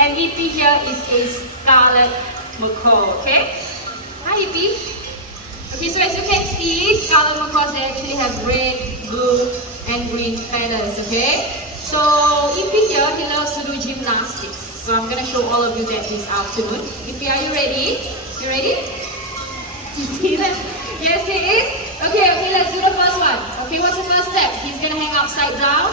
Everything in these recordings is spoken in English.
And EP here is a scarlet macaw, okay? Hi EP. Okay, so as you can see, scarlet macaws, they actually have red, blue, and green feathers, okay? So EP here, he loves to do gymnastics. So I'm gonna show all of you that this afternoon. EP, are you ready? You ready? You see that? Yes, he is. Okay, let's do the first one. Okay, what's the first step? He's gonna hang upside down.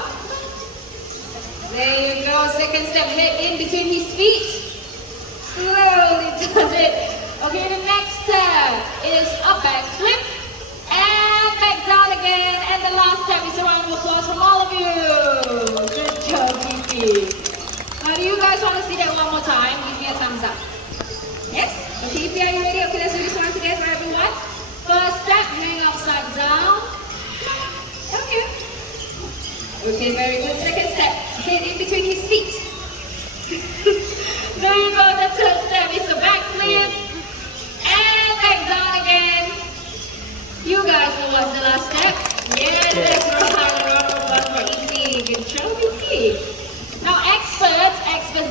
There you go. Second step, head in between his feet. Slowly does it. Okay, the next step is a back flip and back down again. And the last step is a round of applause from all of you. Good job, Kiki. Now, do you guys want to see that one more time? Give me a thumbs up. Yes? Okay, are you ready? Okay, let's do this once again for everyone. First step, hang upside down. Okay. Okay, very good. Second step, head in between his feet. There you go. The third step is a back flip. And back down again. You guys know what's the last step? Yes, that's right. For EP. Good job, EP. Now, experts,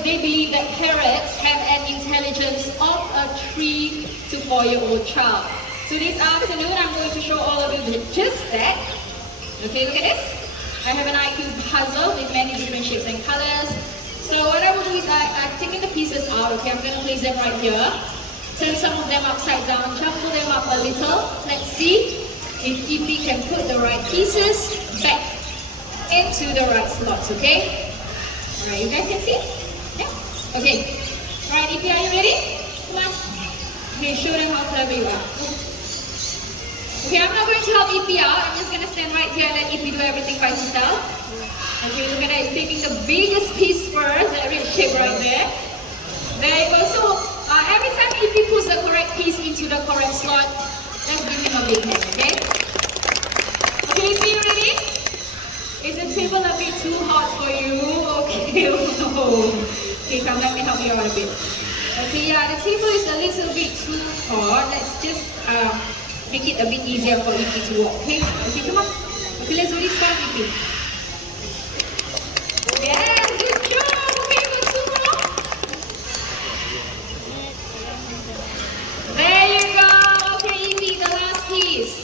they believe that parrots have an intelligence of a 3 to 4-year-old child. So this afternoon, I'm going to show all of you just that. Okay, look at this. I have an IQ puzzle with many different shapes and colors. So what I will do is I'm taking the pieces out, okay? I'm going to place them right here. Turn some of them upside down, shuffle them up a little. Let's see if EP can put the right pieces back into the right slots, okay? Alright, you guys can see? Yeah? Okay. Alright, EP, are you ready? Come on. Okay, show them how clever you are. Okay, I'm not going to help EP out. I'm just going to stand right here and let EP do everything by himself. Okay, look at that. He's taking the biggest piece first, that red shape right there. There you go. So, every time EP puts the correct piece into the correct slot, let's give him a big hand, okay? Okay, EP, you ready? Is the table a bit too hot for you? Okay, no. Okay, come, let me help you out a bit. Okay, yeah, the table is a little bit too hot. Let's just make it a bit easier for EP to walk, okay? Okay, come on. Okay, let's do this fast, EP. Yes, good job. Okay, go two more. There you go. Okay, EP, the last piece.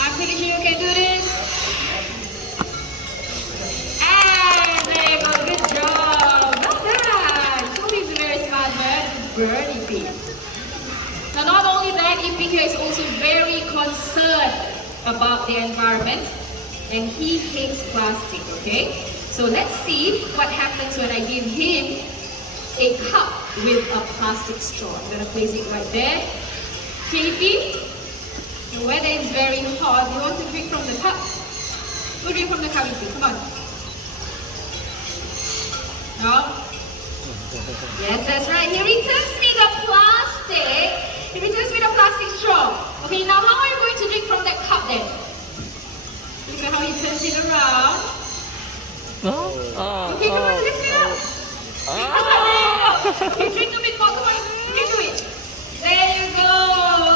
I'm pretty sure you can do this. And there you go. Good job. Well done. So he's a very smart bird, EP. Now, not only that, EP is also very concerned about the environment, and he hates plastic, okay? So let's see what happens when I give him a cup with a plastic straw. I'm gonna place it right there. Okay, EP, the weather is very hot. You want to drink from the cup? Go drink from the cup, EP, come on. No? Yes, that's right. He returns me the plastic. He returns me the plastic straw. Okay, now how are you going to drink from that cup then? Look at how he turns it around. Okay, come on, lift it up. Okay, drink a bit more. Come on, you can do it. There you go.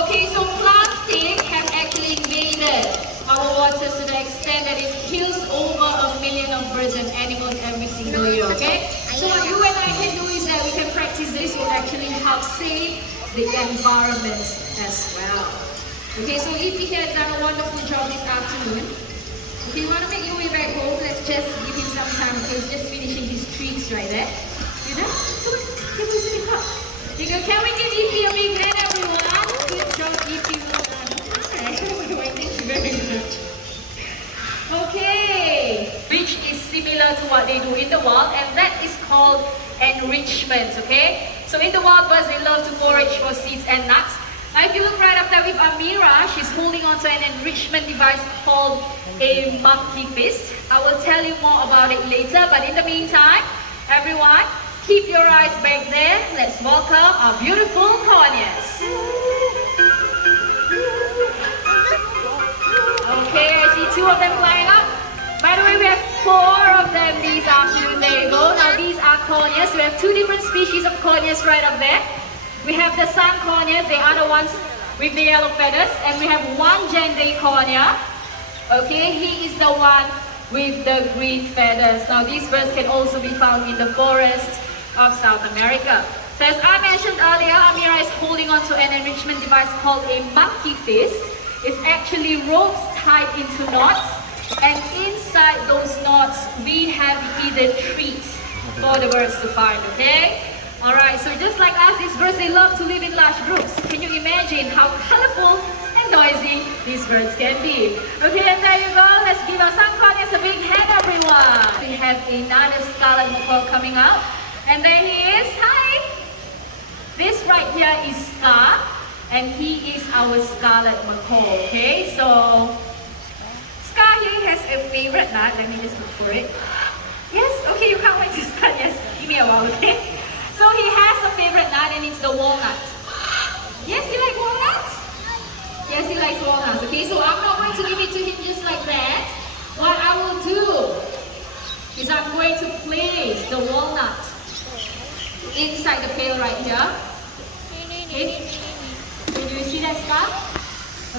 Okay, so plastic has actually invaded our waters to the extent that it kills over 1 million of birds and animals every single year, okay? So what you and I can do is that we can practice this will actually help save the environment as well. Okay, so EP here has done a wonderful job this afternoon. If you want to make your way back home, let's just give him some time because he's just finishing his treats right there. You know? Come on, give us a bit up. You go, can we give EP a big hand, everyone? Good job, EP. Well done. Thank you very much. Okay, which is similar to what they do in the wild, and that is called enrichment, okay? So in the wild birds, they love to forage for seeds and nuts. Now if you look right up there with Amira, she's holding onto an enrichment device called a monkey fist. I will tell you more about it later, but in the meantime, everyone, keep your eyes back there. Let's welcome our beautiful corneas. Okay, I see 2 of them flying up. By the way, we have 4 of them this afternoon. There you go. Now these are corneas. We have 2 different species of corneas right up there. We have the sun corneas, they are the ones with the yellow feathers. And we have one gender cornea. Okay, he is the one with the green feathers. Now these birds can also be found in the forests of South America. So as I mentioned earlier, Amira is holding on to an enrichment device called a monkey fist. It's actually ropes tied into knots, and inside those knots we have hidden treats for the birds to find, okay? Alright, so just like us, these birds, they love to live in large groups. Can you imagine how colorful and noisy these birds can be? Okay, and there you go. Let's give our Sankwanias a big hand, everyone. We have another scarlet macaw coming out. And there he is. Hi! This right here is Scar, and he is our scarlet macaw, okay? So, Scar here has a favorite nut. Let me just look for it. Yes? Okay, you can't wait to start. Yes, give me a while, okay? So he has a favorite nut, and it's the walnut. Yes, you like walnuts? Yes, he likes walnuts. Okay, so I'm not going to give it to him just like that. What I will do is I'm going to place the walnut inside the pail right here. Okay, can you see that, Scar?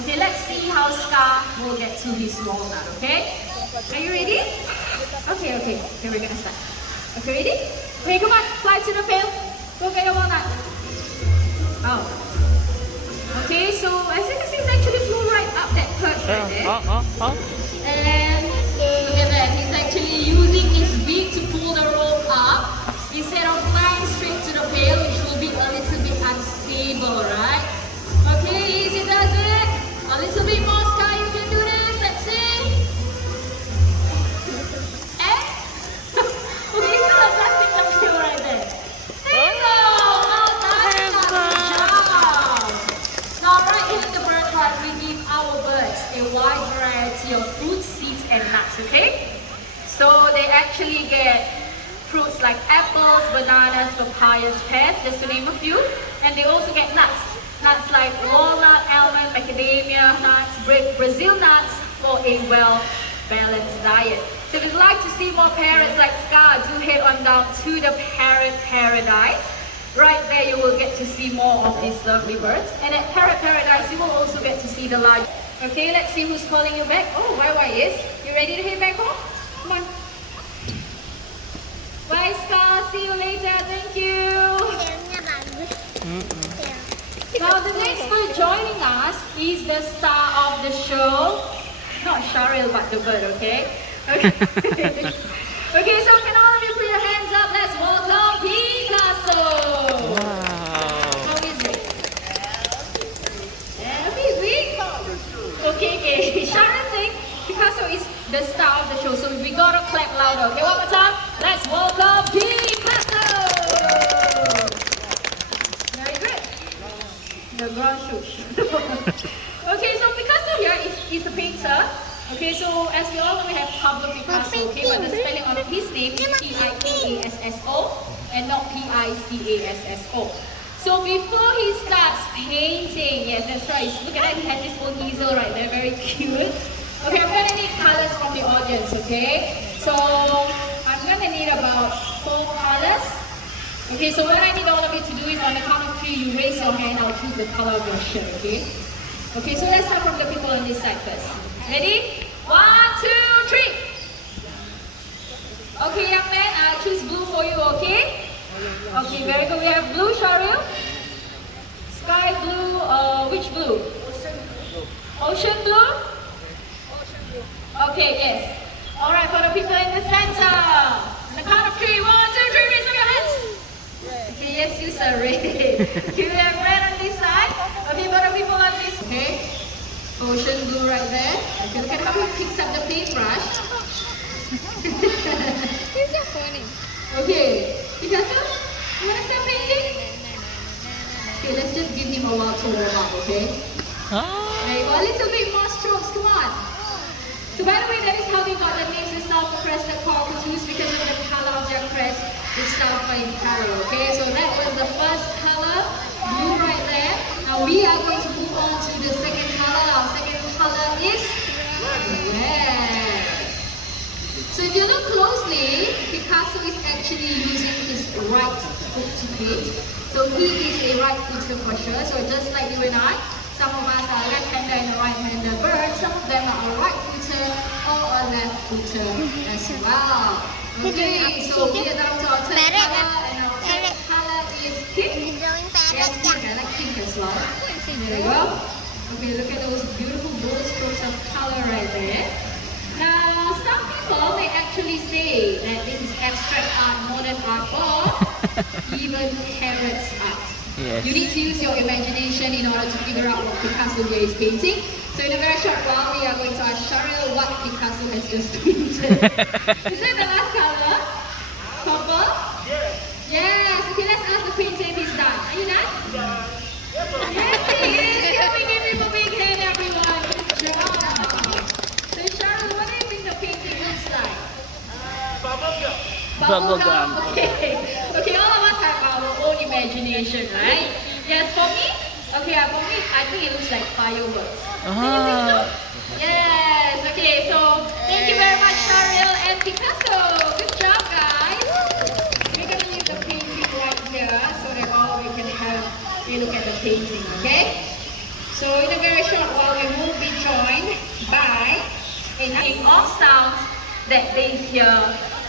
Okay, let's see how Scar will get to his walnut, okay? Are you ready? Okay, okay, we're gonna start. Okay, ready? Okay, come on, fly to the pail. Go get your walnut. Oh. Okay, so as you can see, it's actually flew right up that perch right there. And look at that, he's actually using his beak to pull the rope up instead of flying straight to the pail, which will be a little bit unstable, right? Okay, easy does it. A little bit more, Sky, you can do this. Let's see. And okay, still adjusting the pail right there. There you go. Well done, good job. Now, right here in the bird park, we give our birds a wide variety of fruits, seeds, and nuts, okay? So they actually get fruits like apples, bananas, papayas, pears, just to name a few. And they also get nuts. Nuts like walnut, almond, macadamia nuts, Brazil nuts for a well-balanced diet. So if you'd like to see more parrots like Scar, do head on down to the Parrot Paradise. Right there you will get to see more of these lovely birds. And at Parrot Paradise you will also get to see the large. Okay, let's see who's calling you back. Oh, YY is. You ready to head back home? Come on. Bye Scar, see you later. Thank you. Now the next bird joining us is the star of the show. Not Cheryl, but the bird, okay? Okay. Okay, so can all of you put your hands up? Let's welcome Picasso. Wow. How is it? Amazing. Okay. Sharon saying Picasso is the star of the show, so we gotta clap louder. Okay, one more time. Let's welcome Picasso. Very good. The ground shoot. Okay, so Picasso here is a painter. Okay, so as we all know, we have Pablo Picasso, okay, but the spelling of his name is P-I-C-A-S-S-O and not P-I-C-A-S-S-O. So before he starts painting, yes, that's right, look at that, he has his own easel right there, very cute. Okay, I'm gonna need colors from the audience, okay? So I'm gonna need about 4 colors. Okay, so what I need all of you to do is on the count of 3, you raise your hand, I'll choose the color of your shirt, okay? Okay, so let's start from the people on this side first. Ready? 1, 2, 3. Okay, young man, I'll choose blue for you, okay? Okay, very good. We have blue, Sharil. Sky blue, which blue? Ocean blue? Ocean blue. Okay, yes. Alright, for the people in the center. On the count of 3, 1, 2, 3, raise up your hands. Okay, yes, you are red. Okay, we have red on this side. Okay, for the people on this, okay? Ocean blue right there. Okay, look at how he picks up the paintbrush. He's so funny. Okay, Picasso, you want to start painting? Okay, let's just give him a while to warm up, okay? Right, well, a little bit more strokes, come on. So by the way, that is how they got the names, the self-crested cockatoos, because of the color of their crest, it's sulfur in color, okay? So that was the first color, blue right there. Now we are going to move on to the second color. Our second color is red. So if you look closely, Picasso is actually using his right foot to paint. So he is a right footer for sure, so just like you and I. Some of us are left-hander and right-hander birds. Some of them are a right-footer or a left-footer as well. Okay, so we are down to our third color, and our third color is pink. Yes, pink. I like pink as well. There you go. Okay, look at those beautiful bold strokes of color right there. Now, some people may actually say that this is abstract art, modern art, or even Parrot's art. Yes. You need to use your imagination in order to figure out what Picasso here is painting. So in a very short while, we are going to ask Cheryl what Picasso has just painted. Is that the last color? Purple? Yes. Yes. Okay, let's ask the painter if he's done. Are you done? Yes, he is. Can we give him a big hand, everyone? Good job. So Cheryl, what do you think the painting looks like? Bubble gum. Okay. Okay, all of us have our own imagination, right? Yes, for me, I think it looks like fireworks. Do you think so? Yes. Okay, so thank you very much, Cheryl and Picasso. Good job, guys. We're gonna leave the painting right here so that all we can have a look at the painting. Okay? So in a very short while, we will be joined by a of sounds that they hear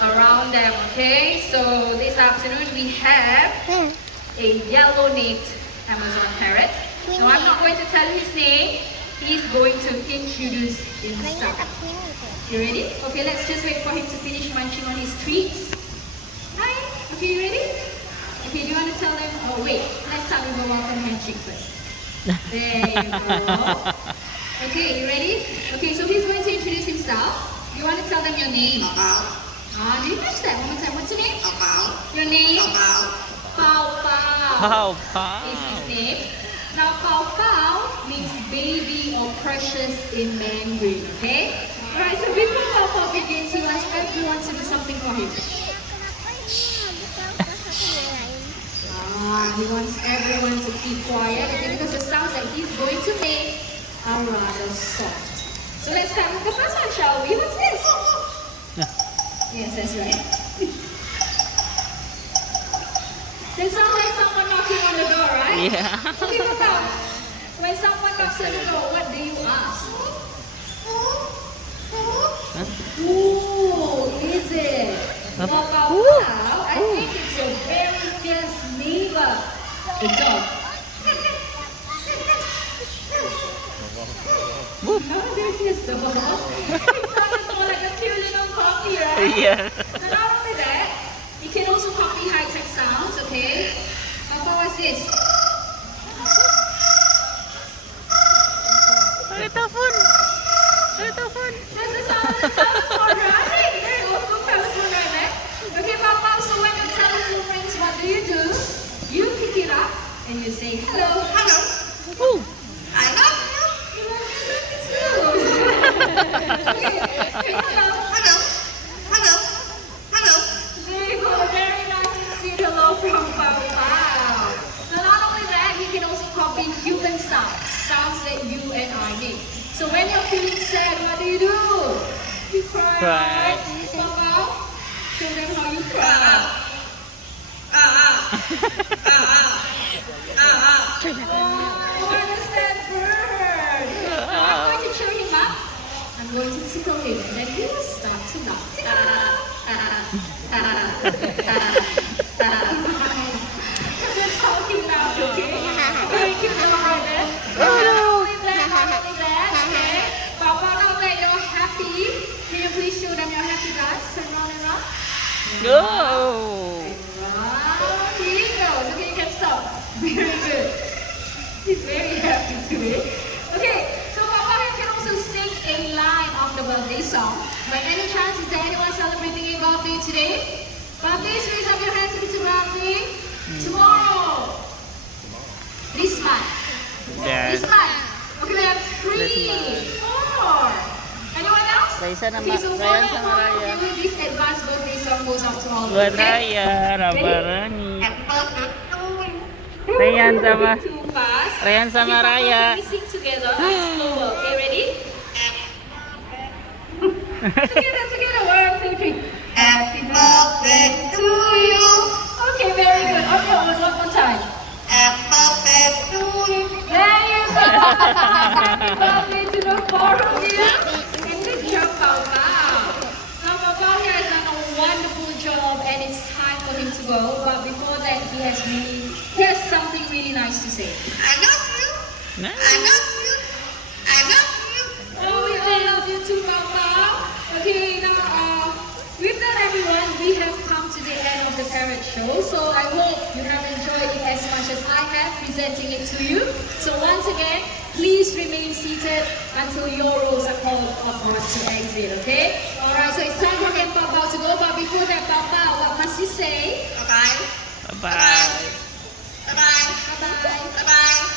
around them. Okay, so this afternoon we have a yellow-naped Amazon parrot. Now I'm not going to tell you his name. He's going to introduce himself. You ready? Okay, let's just wait for him to finish munching on his treats. Hi. Okay, you ready? Okay, do you want to tell them? Oh wait, let's start with a welcome handshake first. There you go. Okay, you ready? Okay, so he's going to introduce himself. You want to tell them your name? Do you catch that one more time? What's your name? Your name? Pao Pao. Pao Pao Is his name. Now Pao Pao means baby or precious in Mandarin, okay? Alright, so before Pao Pao begins, he wants everyone to do something for him. He wants everyone to keep quiet, okay? Because the sounds that he's going to make are rather soft. So let's start with the first one, shall we? What's this? Yes, that's right. It sounds like someone knocking on the door, right? Yeah. Okay, Papa, when someone knocks on the door, what do you ask? Who is it? Papa, wow, I think it's your very fierce neighbor, the dog. There is the dog. It sounded more like a cute little puppy, right? Yeah. But not only that, you can also copy high-tech sounds, okay? Papa, what's this? Ada telepon. Ada telepon. That's the sound of the telephone, right? There you go, the telephone right there. Okay, Papa, so when the telephone rings, what do? You pick it up and you say, hello. Hello. Ooh. I love you. You love me too. Okay, hello. Hello. Hello. Hello. There you go, very nice and sweet hello from Papa. So not only that, you can also copy human sounds that you and I make. So when you're feeling sad, what do? You cry. Cry. Papa, show them how you cry. Oh, what is that bird? I'm going to cheer him up. I'm going to tickle him, and then he will start to laugh. That's how he laughs, okay? Very cute little right there. Not only that, okay? Papa, now that you're happy, can you please show them your happy dance? Turn around and round. Go. Wow, here he goes. Okay, you can stop. Very good. He's very happy today. Okay, so Papa can also sing a line of the birthday song. By any chance, is there anyone celebrating a birthday today? Birthdays, raise up your hands if it's a birthday. Tomorrow. This month. Yes. This month. Okay, we have 3, 4. Anyone else? Raisa nama, Okay, so Ryan sama Raya. this advanced birthday song goes out to all of you. Buat Okay? Raya, Rabarani. Too Ryan sama fast. Ryan sama Okay, Raya. Papa, let me sing together. Slower. Okay, ready? together. 1, 2, 3. Happy birthday to you. Okay, very good. On your own, one more time. Happy birthday to you. There you go. Happy birthday to the four of you. And good job, Pao Pao. Now, Pao Pao here has done a wonderful job and it's time for him to go. But before that, he has something really nice to say. I love you. Nah. I love you. I love you. Oh, we all love you too, Pao Pao. Okay, now, with that, everyone, we have come to the end of the Parrot Show. So I hope you have enjoyed it as much as I have presenting it to you. So once again, please remain seated until your rolls are called upon to exit, okay? Alright, so it's time for him, Pao Pao, to go. But before that, Pao Pao, what must you say? Bye-bye. Bye-bye. Bye-bye. Bye-bye. Bye-bye.